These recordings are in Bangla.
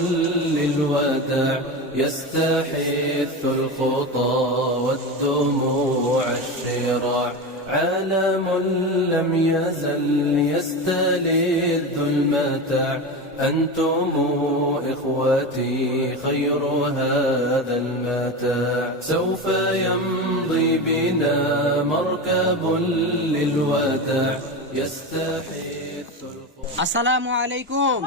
للوداع يستحث الخطى والدموع الشراع عالم لم يزل يستلذ المتاع أنتم إخوتي خير هذا المتاع سوف يمضي بنا مركب للوداع يستحث আসসালামু আলাইকুম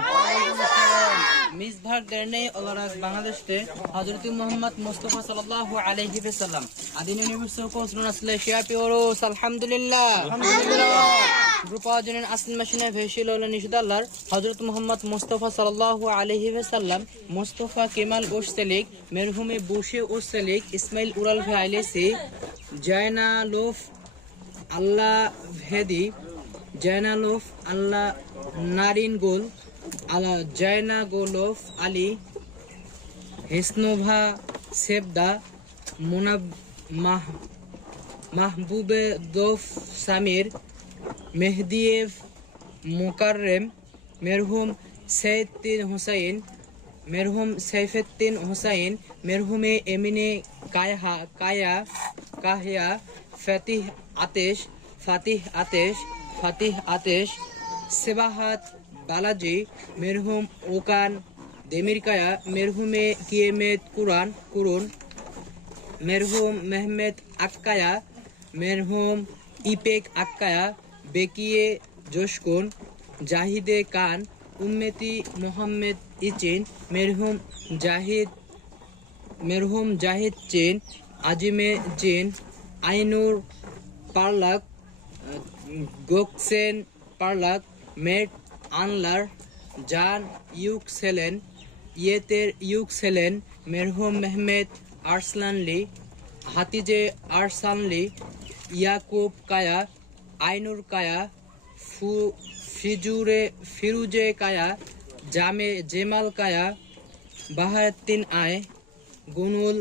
মিসভার গর্নে অলরাজ বাংলাদেশে হযরত মুহাম্মদ মুস্তাফা সাল্লাল্লাহু আলাইহি ওয়াসাল্লাম আদিন নিবিসো কোসরুন আসলে শিয়াপিওরস আলহামদুলিল্লাহ গ্রুপাজনের আসল মেশিনে ভেসিল নিশদাল্লার হযরত মুহাম্মদ মুস্তাফা সাল্লাল্লাহু আলাইহি ওয়াসাল্লাম মুস্তাফা কেমাল ওসলিক মেরহুমে বুশে ওসলিক ইসমাইল উরাল ভাইলেসি জায়না লোফ আল্লাহ ভেদি জায়নালোফ আল্লাহ নারিন গোল আলা জায়না গোলফ আলী হেসনোভা সেবদা মোনাব মাহবুবে দোফ সামির মেহদিয়েভ মোকাররেম মেরহুম সৈয়দুদ্দিন হুসাইন মেরহুম সাইফুদ্দিন হুসাইন মেরহুমে Emine Kahya Fatih Ates Sebahat বালাজি মেরহুম ওকান দেমিরকায়া মেরহুমে কিয়েমেত কুরুন মেরহুম মেহমেদ আক্কায়া মেরহুম ইপেক আক্কায়া বেকিয়ে জোশকুন জাহিদে কান উম্মেতি মোহাম্মদ ইচিন মেরহুম জাহিদ চিন আজিমে চিন আইনুর পার্লাক গোকসেন পার্লাক মেট আনলার জান ইউকসেলেন ইয়েতের ইউকসেলেন মেরহুম মেহমেদ আরসলানলি হাতিজে আরসানলি ইয়াকুব কায়া আইনুর কায়া ফিরুজে কায়া জেমাল কায়া বাহায়ুদ্দিন আয় গুনুল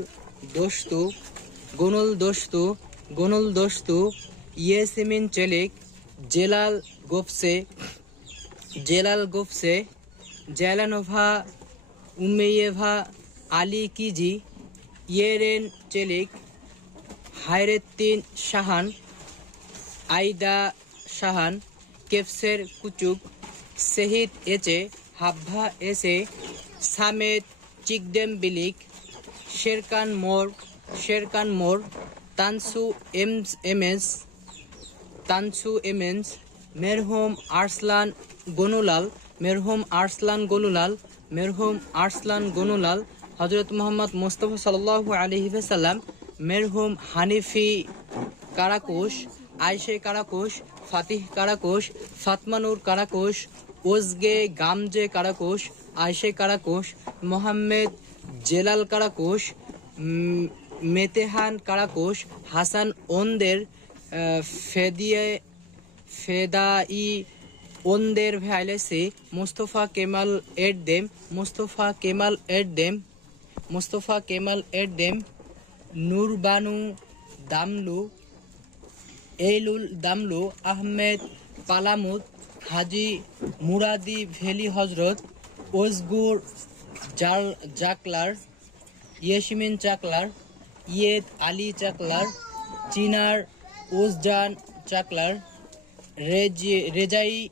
দোস্তু ইয়েসিমিন চেলিক জেলাল গোফসে জেলানোভা উমেয়েভা আলী কিজি ইয়েরেন চেলিক হায়রেদ্দিন শাহান আইদা শাহান কেফসের কুচুক সেহিদ এচে হাব্ভা এসে সামেদ চিকডেম বিলিক শেরকান মোর তানসু এমেন্স মেরহুম আরসলান গনুলাল হযরত মুহাম্মদ মুস্তাফা সাল্লাল্লাহু আলাইহি ওয়াসাল্লাম মেরহুম হানিফি কারাকুশ আয়েশে কারাকুশ ফাতিহ কারাকুশ ফাতমানুর কারাকুশ ওজগে গামজে কারাকুশ আয়েশে কারাকুশ মোহাম্মদ জেলাল কারাকুশ মেতেহান কারাকুশ হাসান ওন্দের ফেদাই ওন্দের ভাইলেসি মুস্তাফা কেমাল এরদেম নূরবানু দামলু এইলুল দামলু আহমেদ পালামুদ হাজি মুরাদি ভেলি হজরত ওজগুর জাকলার ইয়েশমিন চাকলার ইয়েদ আলী চাকলার চিনার ওজজান চাকলার রেজাই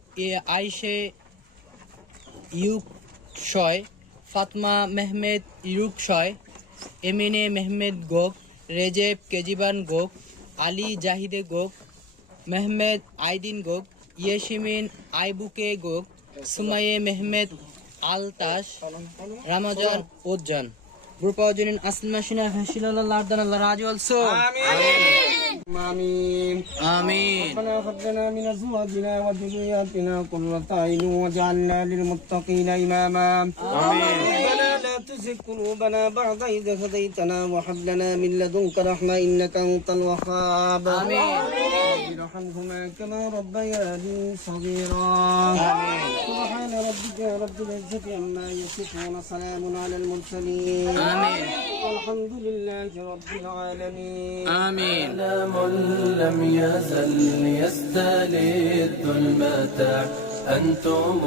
Ayse Yuksoy Fatma Mehmet Yuksoy Emine Mehmet Gok Recep কেজিবান Gok Ali Zahide Gok Mehmet Aydin Gok Yasemin Aybuke Gok Sumeyye Mehmet Altas Ramazan Ozcan গ্রুপাওজনের আসল মাসিনা হাসিলাল্লাহ আল্লাহ রাজি অলসো آمين আমিন ربنا هب لنا من أزواجنا وذرياتنا قرة أعين واجعلنا للمتقين إماما آمين ربنا لا تزغ قلوبنا بعد إذ هديتنا وهب لنا من لدنك رحمة إنك أنت الوهاب آمين رب ارحمهما كما ربياني صغيرا آمين سبحان ربك رب العزة عما يصفون سلام على المرسلين آمين والحمد لله رب العالمين آمين عالم لم يزل يستلذ المتاع أنتم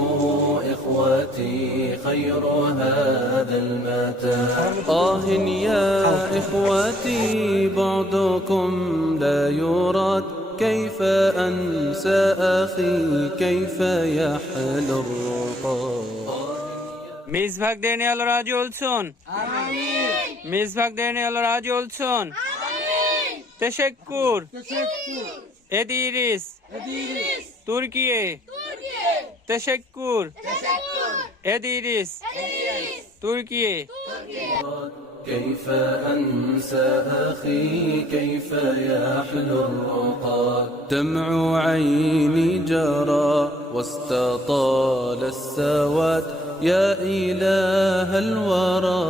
إخوتي خير هذا المتاع. يا إخوتي بعدكم لا يراد، كيف أنسى أخي كيف يحلو الرقاد. মিসভাগদের নিয়ে আল্লাহ রাজি olsun. আমিন. মিসভাগদের নিয়ে আল্লাহ রাজি olsun. আমিন. Teşekkür. Ederiz. Türkiye. Teşekkür. Ederiz. Türkiye. كيف أنسى أخي كيف يحلو الرقاد. دمع عيني جرى واستطال السواد، يا إله الورى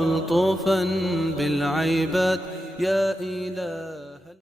ألطفا بالعباد، يا إله